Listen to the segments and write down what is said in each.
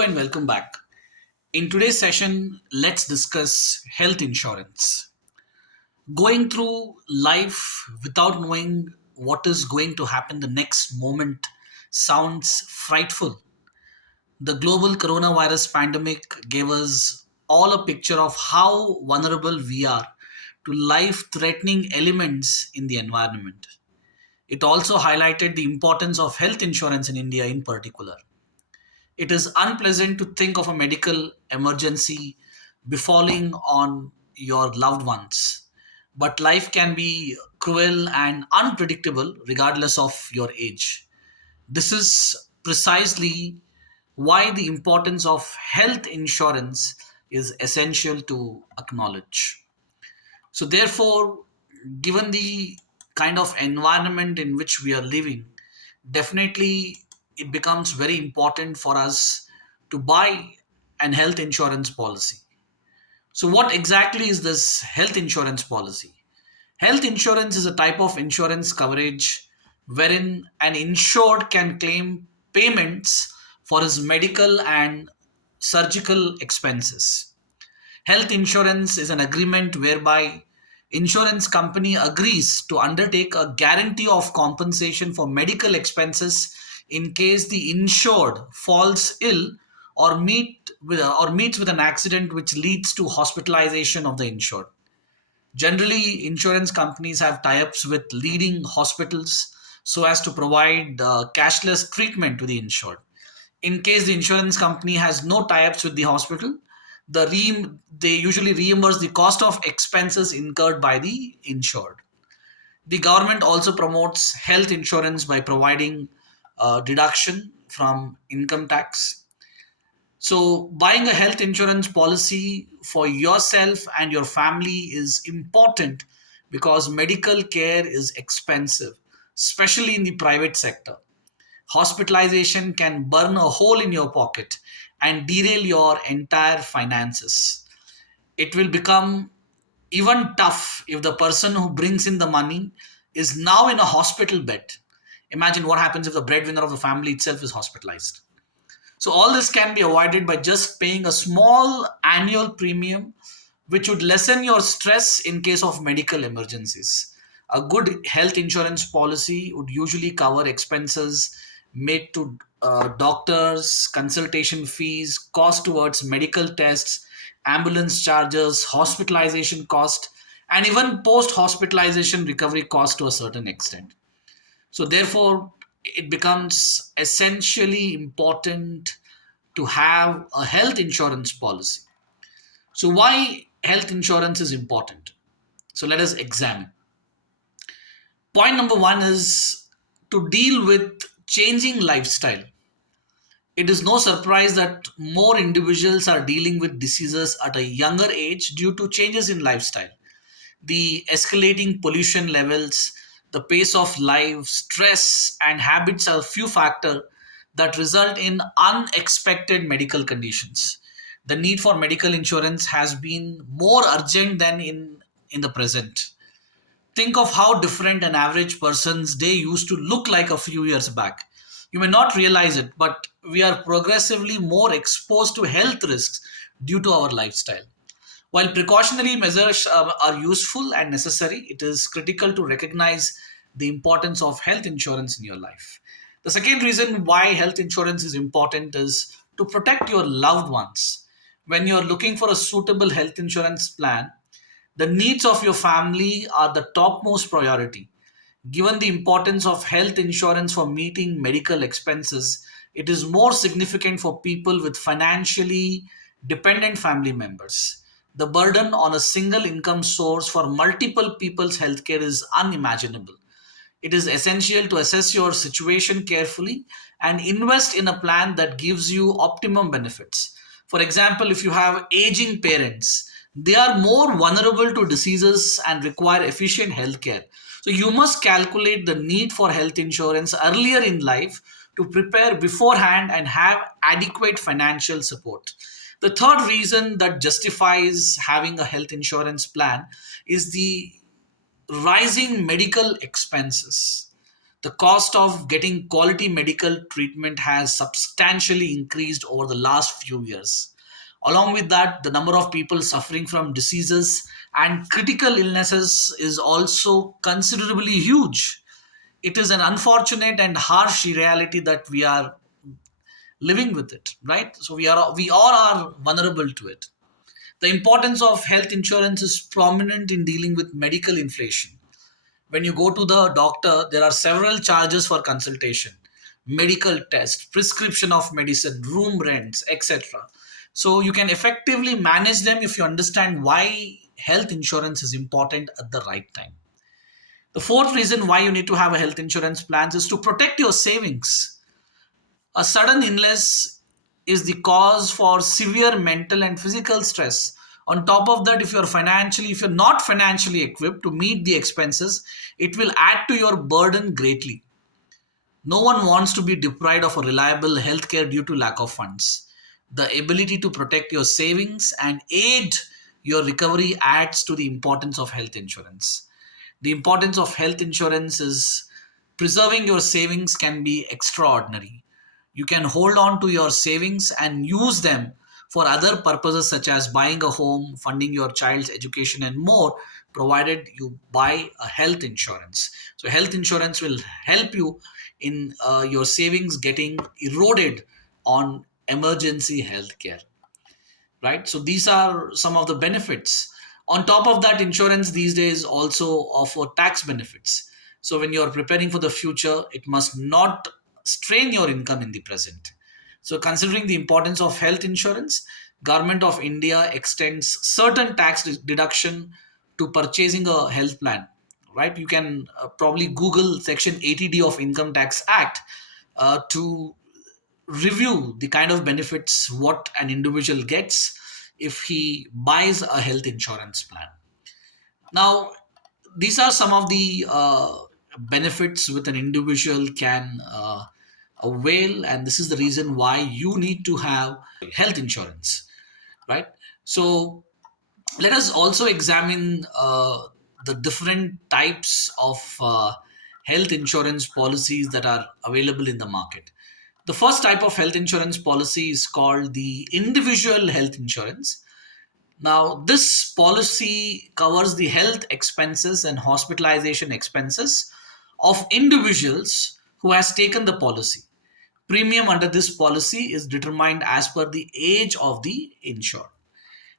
Hello and welcome back. In today's session, let's discuss health insurance. Going through life without knowing what is going to happen the next moment sounds frightful. The global coronavirus pandemic gave us all a picture of how vulnerable we are to life threatening elements in the environment. It also highlighted the importance of health insurance in India in particular. It is unpleasant to think of a medical emergency befalling on your loved ones. But life can be cruel and unpredictable regardless of your age. This is precisely why the importance of health insurance is essential to acknowledge. So, therefore, given the kind of environment in which we are living, definitely it becomes very important for us to buy an health insurance policy. So, what exactly is this health insurance policy? Health insurance is a type of insurance coverage wherein an insured can claim payments for his medical and surgical expenses. Health insurance is an agreement whereby insurance company agrees to undertake a guarantee of compensation for medical expenses in case the insured falls ill or meets with an accident which leads to hospitalization of the insured. Generally, insurance companies have tie-ups with leading hospitals so as to provide cashless treatment to the insured. In case the insurance company has no tie-ups with the hospital, they usually reimburse the cost of expenses incurred by the insured. The government also promotes health insurance by providing deduction from income tax. So, buying a health insurance policy for yourself and your family is important because medical care is expensive, especially in the private sector. Hospitalization can burn a hole in your pocket and derail your entire finances. It will become even tough if the person who brings in the money is now in a hospital bed. Imagine what happens if the breadwinner of the family itself is hospitalized. So, all this can be avoided by just paying a small annual premium, which would lessen your stress in case of medical emergencies. A good health insurance policy would usually cover expenses made to doctors, consultation fees, cost towards medical tests, ambulance charges, hospitalization cost, and even post hospitalization recovery cost to a certain extent. So, therefore, it becomes essentially important to have a health insurance policy. So, why health insurance is important? So, let us examine. Point number one is to deal with changing lifestyle. It is no surprise that more individuals are dealing with diseases at a younger age due to changes in lifestyle. The escalating pollution levels, the pace of life, stress, and habits are few factors that result in unexpected medical conditions. The need for medical insurance has been more urgent than in the present. Think of how different an average person's day used to look like a few years back. You may not realize it, but we are progressively more exposed to health risks due to our lifestyle. While precautionary measures are useful and necessary, it is critical to recognize the importance of health insurance in your life. The second reason why health insurance is important is to protect your loved ones. When you're looking for a suitable health insurance plan, the needs of your family are the topmost priority. Given the importance of health insurance for meeting medical expenses, it is more significant for people with financially dependent family members. The burden on a single income source for multiple people's healthcare is unimaginable. It is essential to assess your situation carefully and invest in a plan that gives you optimum benefits. For example, if you have aging parents, they are more vulnerable to diseases and require efficient healthcare. So, you must calculate the need for health insurance earlier in life to prepare beforehand and have adequate financial support. The third reason that justifies having a health insurance plan is the rising medical expenses. The cost of getting quality medical treatment has substantially increased over the last few years. Along with that, the number of people suffering from diseases and critical illnesses is also considerably huge. It is an unfortunate and harsh reality that we are living with it, right? So we all are vulnerable to it. The importance of health insurance is prominent in dealing with medical inflation. When you go to the doctor, there are several charges for consultation, medical test, prescription of medicine, room rents, etc. So you can effectively manage them if you understand why health insurance is important at the right time. The fourth reason why you need to have a health insurance plan is to protect your savings. A sudden illness is the cause for severe mental and physical stress. On top of that, if you're not financially equipped to meet the expenses, it will add to your burden greatly. No one wants to be deprived of a reliable healthcare due to lack of funds. The ability to protect your savings and aid your recovery adds to the importance of health insurance. The importance of health insurance is preserving your savings can be extraordinary. You can hold on to your savings and use them for other purposes such as buying a home, funding your child's education, and more, provided you buy a health insurance. So, health insurance will help you in your savings getting eroded on emergency health care, right? So these are some of the benefits. On top of that, insurance these days also offer tax benefits. So when you're preparing for the future, it must not strain your income in the present. So considering the importance of health insurance, government of India extends certain tax deduction to purchasing a health plan, right? You can probably Google section 80D of Income Tax Act to review the kind of benefits what an individual gets if he buys a health insurance plan. Now, these are some of the benefits with an individual can avail, and this is the reason why you need to have health insurance, right? So let us also examine the different types of health insurance policies that are available in the market. The first type of health insurance policy is called the individual health insurance. Now, this policy covers the health expenses and hospitalization expenses of individuals who has taken the policy. Premium under this policy is determined as per the age of the insured.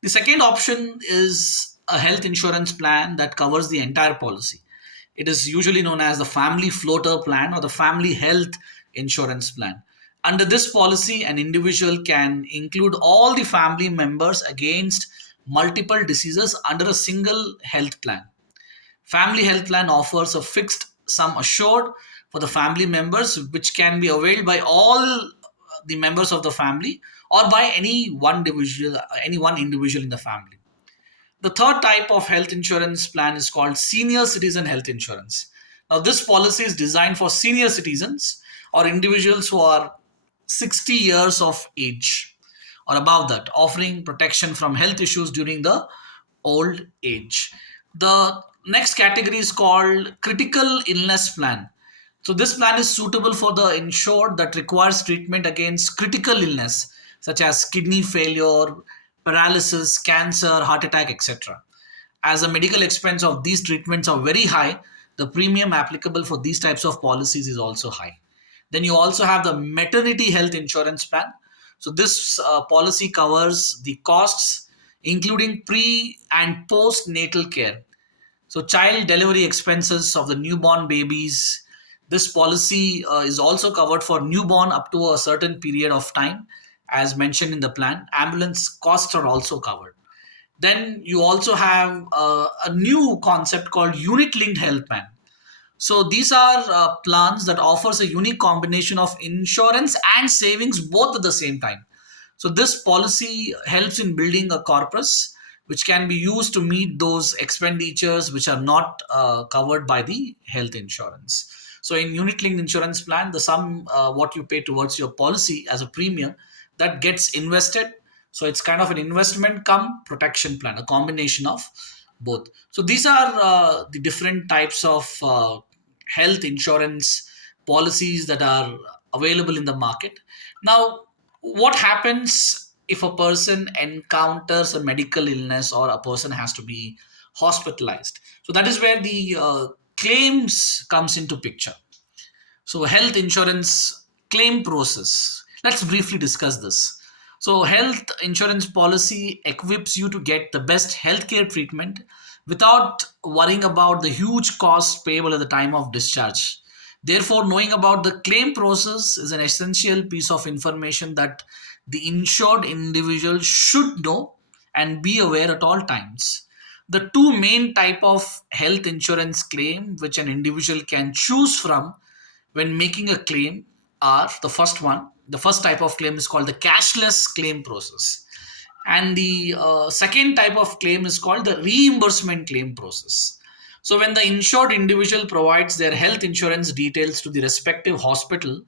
The second option is a health insurance plan that covers the entire policy. It is usually known as the family floater plan or the family health insurance plan. Under this policy, an individual can include all the family members against multiple diseases under a single health plan. Family health plan offers a fixed sum assured for the family members, which can be availed by all the members of the family or by any one individual in the family. The third type of health insurance plan is called senior citizen health insurance. Now, this policy is designed for senior citizens or individuals who are 60 years of age or above that, offering protection from health issues during the old age. The next category is called critical illness plan. So this plan is suitable for the insured that requires treatment against critical illness such as kidney failure, paralysis, cancer, heart attack, etc. As the medical expense of these treatments are very high, the premium applicable for these types of policies is also high. Then you also have the maternity health insurance plan. So this policy covers the costs including pre and post natal care. So child delivery expenses of the newborn babies. This policy is also covered for newborn up to a certain period of time, as mentioned in the plan. Ambulance costs are also covered. Then you also have a new concept called unit linked health plan. So these are plans that offers a unique combination of insurance and savings both at the same time. So this policy helps in building a corpus which can be used to meet those expenditures which are not covered by the health insurance. So in unit linked insurance plan, the sum what you pay towards your policy as a premium that gets invested. So it's kind of an investment come protection plan, a combination of both. So these are the different types of health insurance policies that are available in the market. Now, what happens if a person encounters a medical illness or a person has to be hospitalized? So that is where the claims comes into picture. So, health insurance claim process. Let's briefly discuss this. So, health insurance policy equips you to get the best healthcare treatment without worrying about the huge costs payable at the time of discharge. Therefore, knowing about the claim process is an essential piece of information that the insured individual should know and be aware at all times. The two main type of health insurance claim which an individual can choose from when making a claim are: the first type of claim is called the cashless claim process, and the second type of claim is called the reimbursement claim process. So when the insured individual provides their health insurance details to the respective hospital,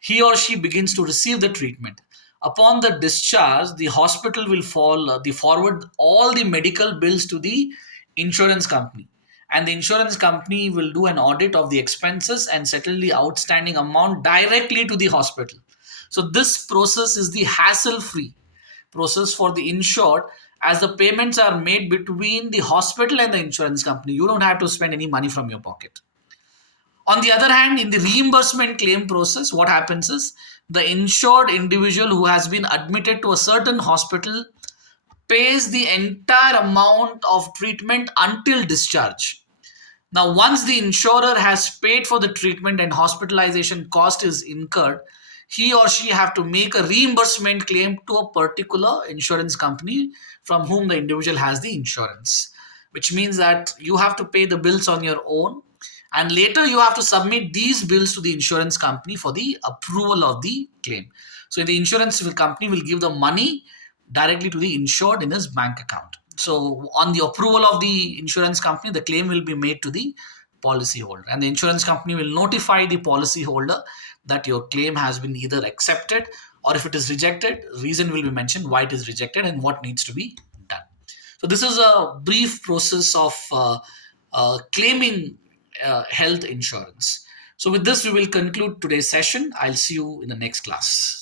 he or she begins to receive the treatment. Upon the discharge, the hospital will forward all the medical bills to the insurance company, and the insurance company will do an audit of the expenses and settle the outstanding amount directly to the hospital. So this process is the hassle-free process for the insured, as the payments are made between the hospital and the insurance company. You don't have to spend any money from your pocket. On the other hand, in the reimbursement claim process, what happens is the insured individual who has been admitted to a certain hospital pays the entire amount of treatment until discharge. Now, once the insurer has paid for the treatment and hospitalization cost is incurred, he or she have to make a reimbursement claim to a particular insurance company from whom the individual has the insurance, which means that you have to pay the bills on your own, and later you have to submit these bills to the insurance company for the approval of the claim. So the insurance company will give the money directly to the insured in his bank account. So on the approval of the insurance company, the claim will be made to the policyholder, and the insurance company will notify the policyholder that your claim has been either accepted, or if it is rejected, reason will be mentioned why it is rejected and what needs to be done. So this is a brief process of claiming health insurance. So with this, we will conclude today's session. I'll see you in the next class.